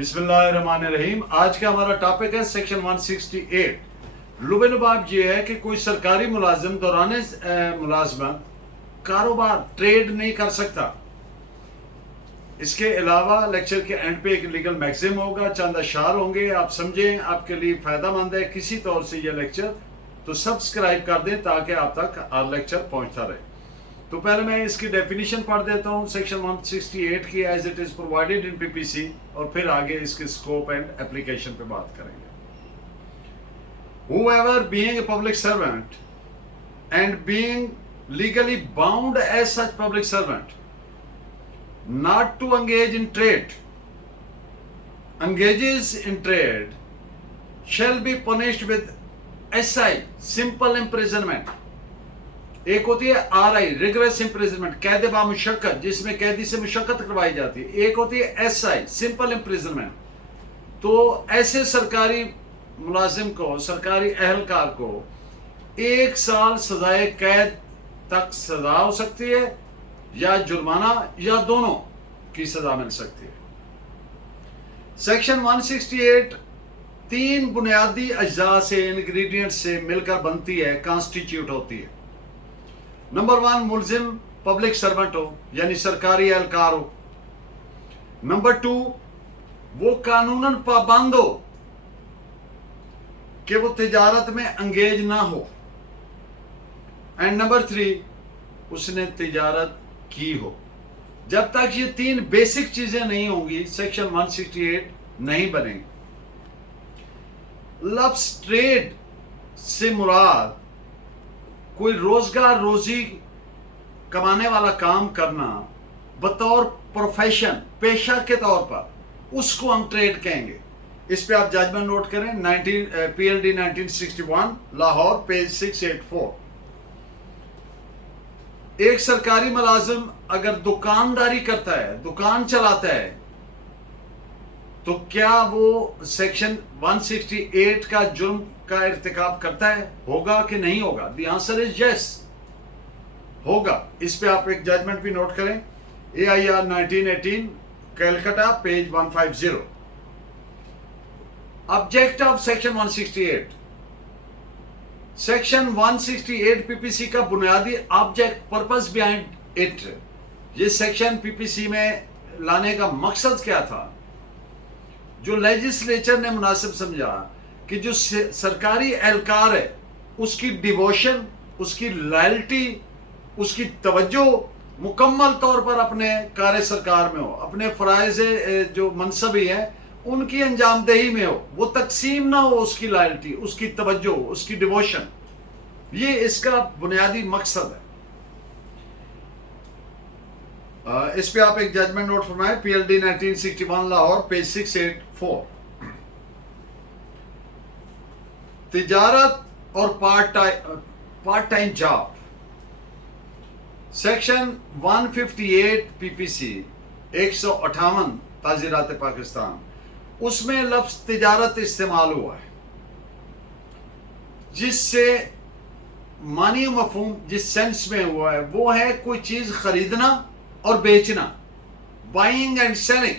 بسم اللہ الرحمن الرحیم. آج کا ہمارا ٹاپک ہے سیکشن 168. لب لباب یہ ہے کہ کوئی سرکاری ملازم دوران ملازمت کاروبار ٹریڈ نہیں کر سکتا. اس کے علاوہ لیکچر کے اینڈ پہ ایک لیگل میگزم ہوگا, چند اشعار ہوں گے, آپ سمجھیں, آپ کے لیے فائدہ مند ہے کسی طور سے یہ لیکچر, تو سبسکرائب کر دیں تاکہ آپ تک ہر لیکچر پہنچتا رہے. تو پہلے میں اس کی ڈیفینیشن پڑھ دیتا ہوں سیکشن 168 کی as it is provided in P P C, اور پھر آگے اس کے اسکوپ اینڈ اپلیکیشن پہ بات کریں گے. Whoever being a public servant and being legally bound as such public servant not to engage in trade engages in trade shall be punished with SI simple imprisonment. ایک ہوتی ہے are I regress imprisonment, قید با مشقت, جس میں قیدی سے مشقت کروائی جاتی ہے. ایک ہوتی ہے ایس آئی سمپل امپریزنمنٹ. تو ایسے سرکاری ملازم کو, سرکاری اہلکار کو 1 سال سزائے قید تک سزا ہو سکتی ہے, یا جرمانہ, یا دونوں کی سزا مل سکتی ہے. سیکشن 168 3 بنیادی اجزاء سے, انگریڈینٹ سے مل کر بنتی ہے, کانسٹیٹیوٹ ہوتی ہے. نمبر 1 ملزم پبلک سرونٹ ہو, یعنی سرکاری اہلکار ہو. نمبر 2 وہ قانوناً پابند ہو کہ وہ تجارت میں انگیج نہ ہو. اینڈ نمبر 3 اس نے تجارت کی ہو. جب تک یہ 3 بیسک چیزیں نہیں ہوں گی سیکشن 168 نہیں بنے گی. لفظ ٹریڈ سے مراد کوئی روزگار روزی کمانے والا کام کرنا بطور پروفیشن, پیشہ کے طور پر, اس کو ہم ٹریڈ کہیں گے. اس پہ آپ ججمنٹ نوٹ کریں, PLD 1961 لاہور پیج 684. ایک سرکاری ملازم اگر دکانداری کرتا ہے, دکان چلاتا ہے, تو کیا وہ سیکشن 168 کا جرم کا ارتکاب کرتا ہے؟ ہوگا کہ نہیں ہوگا؟ دی آنسر از یس, ہوگا. اس پہ آپ ایک ججمنٹ بھی نوٹ کریں, AIR 1918 Calcutta page 150. Object of section 168. Section 168 PPC کا بنیادی آبجیکٹ, پرپس بیہائنڈ اٹ, یہ سیکشن PPC میں لانے کا مقصد کیا تھا, جو لیجسلیچر نے مناسب سمجھا کہ جو سرکاری اہلکار ہے اس کی ڈیووشن, اس کی لائلٹی, اس کی توجہ مکمل طور پر اپنے کار سرکار میں ہو, اپنے فرائض جو منصبی ہیں ان کی انجام دہی میں ہو, وہ تقسیم نہ ہو اس کی لائلٹی, اس کی توجہ, اس کی ڈیووشن. یہ اس کا بنیادی مقصد ہے. اس پہ آپ ایک ججمنٹ نوٹ فرمائیں, PLD 1961 لاہور پیج 684. تجارت اور part time job. Section 158 PPC 158 تعزیرات پاکستان, اس میں لفظ تجارت استعمال ہوا ہے, جس سے معنی و مفہوم جس سینس میں ہوا ہے وہ ہے کوئی چیز خریدنا اور بیچنا, بائنگ اینڈ سیلنگ.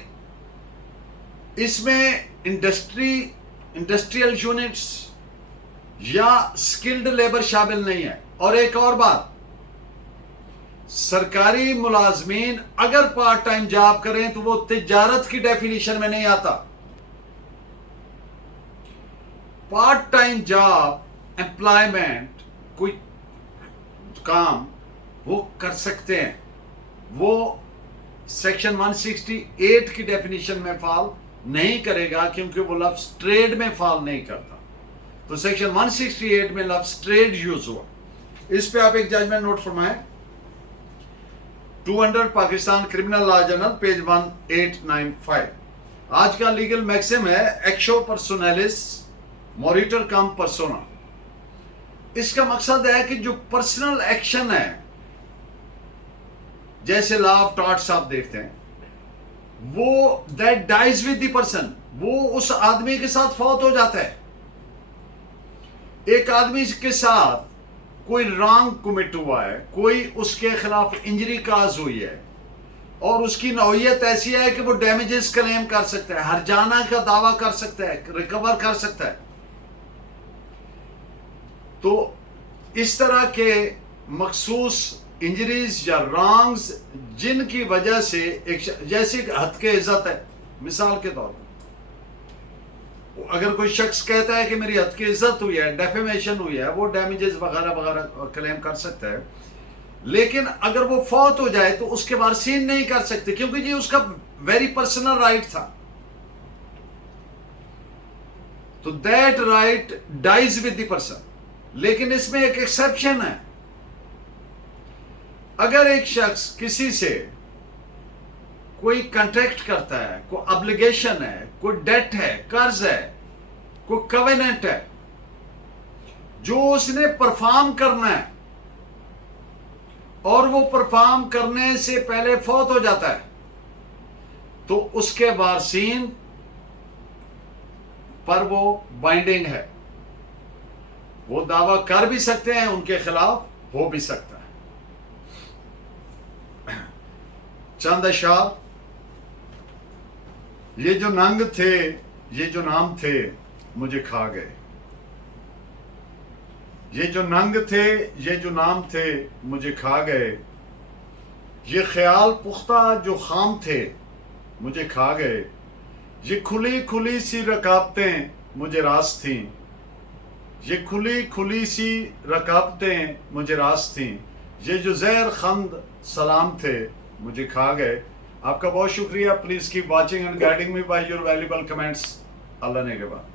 اس میں انڈسٹریل یونٹس یا سکلڈ لیبر شامل نہیں ہے. اور ایک اور بات, سرکاری ملازمین اگر پارٹ ٹائم جاب کریں تو وہ تجارت کی ڈیفینیشن میں نہیں آتا. پارٹ ٹائم جاب, امپلائمنٹ, کوئی کام وہ کر سکتے ہیں, وہ سیکشن 168 کی ڈیفینیشن میں فال نہیں کرے گا, کیونکہ وہ لفظ ٹریڈ میں فال نہیں کرتا. تو سیکشن 168 میں لفظ ٹریڈ یوز ہوا. اس پہ آپ ایک ججمنٹ نوٹ فرمائیں, 200 Pakistan criminal law journal page 1895. آج کا لیگل میکسم ہے ایکشو پرسونیلس موریٹر کم پرسونا. اس کا مقصد ہے کہ جو پرسنل ایکشن ہے, جیسے لا آف ٹارٹس آپ دیکھتے ہیں, وہ that dies with the person, وہ اس آدمی کے ساتھ فوت ہو جاتا ہے. ایک آدمی کے ساتھ کوئی رانگ کمٹ ہوا ہے, کوئی اس کے خلاف انجری کاز ہوئی ہے, اور اس کی نوعیت ایسی ہے کہ وہ ڈیمیجز کلیم کر سکتا ہے، ہرجانہ کا دعویٰ کر سکتا ہے، ریکور کر سکتا ہے. تو اس طرح کے مخصوص انجریز یا رانگز جن کی وجہ سے جیسے ہتک عزت ہے، مثال کے طور پر اگر کوئی شخص کہتا ہے کہ میری ہتک عزت ہوئی ہے، ڈیفیمیشن ہوئی ہے، وہ ڈیمیجز وغیرہ وغیرہ کلیم کر سکتا ہے. لیکن اگر وہ فوت ہو جائے تو اس کے وارثین نہیں کر سکتے، کیونکہ یہ اس کا ویری پرسنل رائٹ تھا. تو that right dies with the person. لیکن اس میں ایک ایکسیپشن ہے. اگر ایک شخص کسی سے کوئی کنٹریکٹ کرتا ہے، کوئی ابلیگیشن ہے، کوئی ڈیٹ ہے، قرض ہے، کوئی کویننٹ ہے جو اس نے پرفارم کرنا ہے، اور وہ پرفارم کرنے سے پہلے فوت ہو جاتا ہے، تو اس کے وارثین پر وہ بائنڈنگ ہے. وہ دعویٰ کر بھی سکتے ہیں، ان کے خلاف ہو بھی سکتا ہے. چند اشعار. یہ جو ننگ تھے، یہ جو نام تھے، مجھے کھا گئے. یہ جو ننگ تھے، یہ جو نام تھے، مجھے کھا گئے. یہ خیال پختہ جو خام تھے، مجھے کھا گئے. یہ کھلی کھلی سی رکابتیں مجھے راس تھیں. یہ کھلی کھلی سی رکابتیں مجھے راس تھیں. یہ جو زہر خند سلام تھے، مجھے کھا گئے. آپ کا بہت شکریہ. Please keep watching and guiding me by your valuable comments. اللہ نے کے بعد